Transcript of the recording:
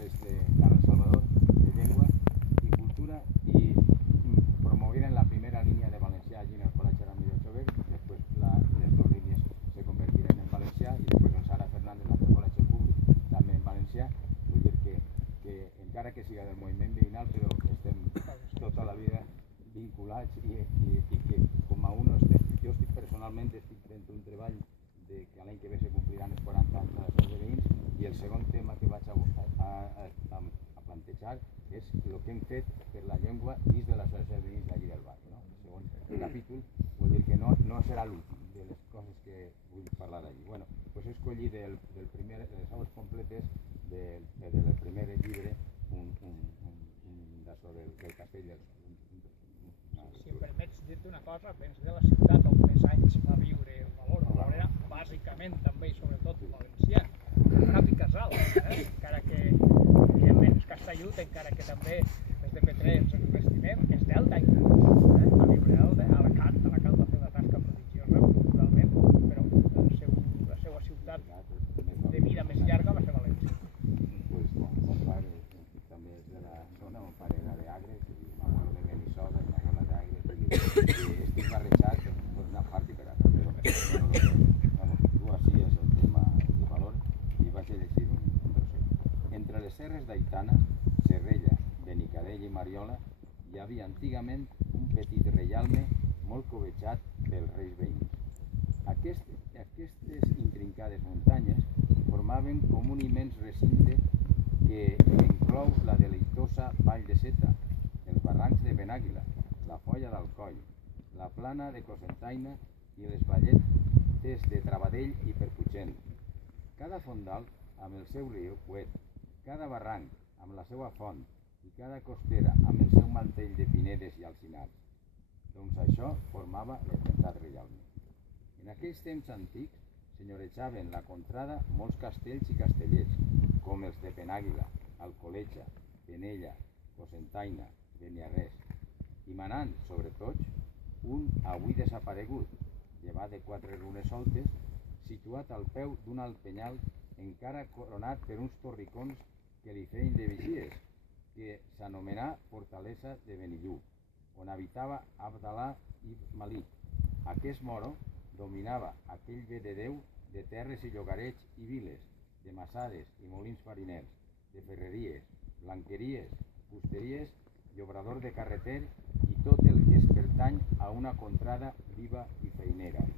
clases de cara El Salvador, de llengua y cultura, y promovieren la primera línea de valencià allí en el Col·legi Ramí de Xover. Después les dos línies se convertiren en valencià i després el Sara Fernández, l'altre col·legi públic, també en valencià. Vull dir que encara que siga del moviment veïnal, però estem tota la vida vinculats i que com a uno jo personalment estic fent un treball que l'any que ve se compliran els 40 anys de l'Associació de Veïns, i el segon tema que vaig a plantejar és el que hem fet per la llengua dins de l'Associació de Veïns d'allí del barri. El segon capítol, vull dir que no serà l'últim de les coses que vull parlar d'allí. Bueno, pues he escollit de les obres completes del primer llibre del castell dels... Si em permets dir-te una cosa, vens de la ciutat on més anys va viure el Valor. El Valor era bàsicament també i sobretot valencià, cap i casal, encara que evidentment és castellut, encara que també és de Petrer, ens en estimem, és d'Elda inclús, va viure a Alacant va fer una tasca prodigiosa culturalment, però la seva ciutat de vida més llarga va ser València. Pues mon pare també és de la zona, mon pare era d'Agres, m'abuelo de Benissoda, m'abuela d'Agres, i estic barrejat per una part i per altra, però tu així és el tema de Valor i vaig a llegir un trosset. Entre les serres d'Aitana, Serrella, Benicadell i Mariola hi havia antigament un petit reialme molt cobejat pels reis veïns. Aquestes intrincades muntanyes formaven com un immens recinte que inclou la deleitosa Vall de Seta, els barrancs de Penàguila, la Folla d'Alcoi, la plana de Cocentaina i les valletes de Travadell i Perputxent. Cada fondal amb el seu riu Cuet, cada barranc amb la seva font i cada costera amb el seu mantell de pinedes i alzinars. Doncs això formava l'esmentat reialme. En aquells temps antics senyorejaven la contrada molts castells i castellers, com els de Penàguila, Alcoleja, Penella, Cocentaina, Beniarrés, i manant, sobretot, un avui desaparegut, llevat de 4 runes soltes, situat al peu d'un alt penyal encara coronat per uns torricons que li feien de visies, que s'anomenà Fortalesa de Benillup, on habitava Abdalà i Malik. Aquest moro dominava aquell bé de Déu de terres i llogarets i viles, de massades i molins fariners, de ferreries, blanqueries, fusteries, llobrador de carreter i tot el que es pertany a una contrada viva i feinera.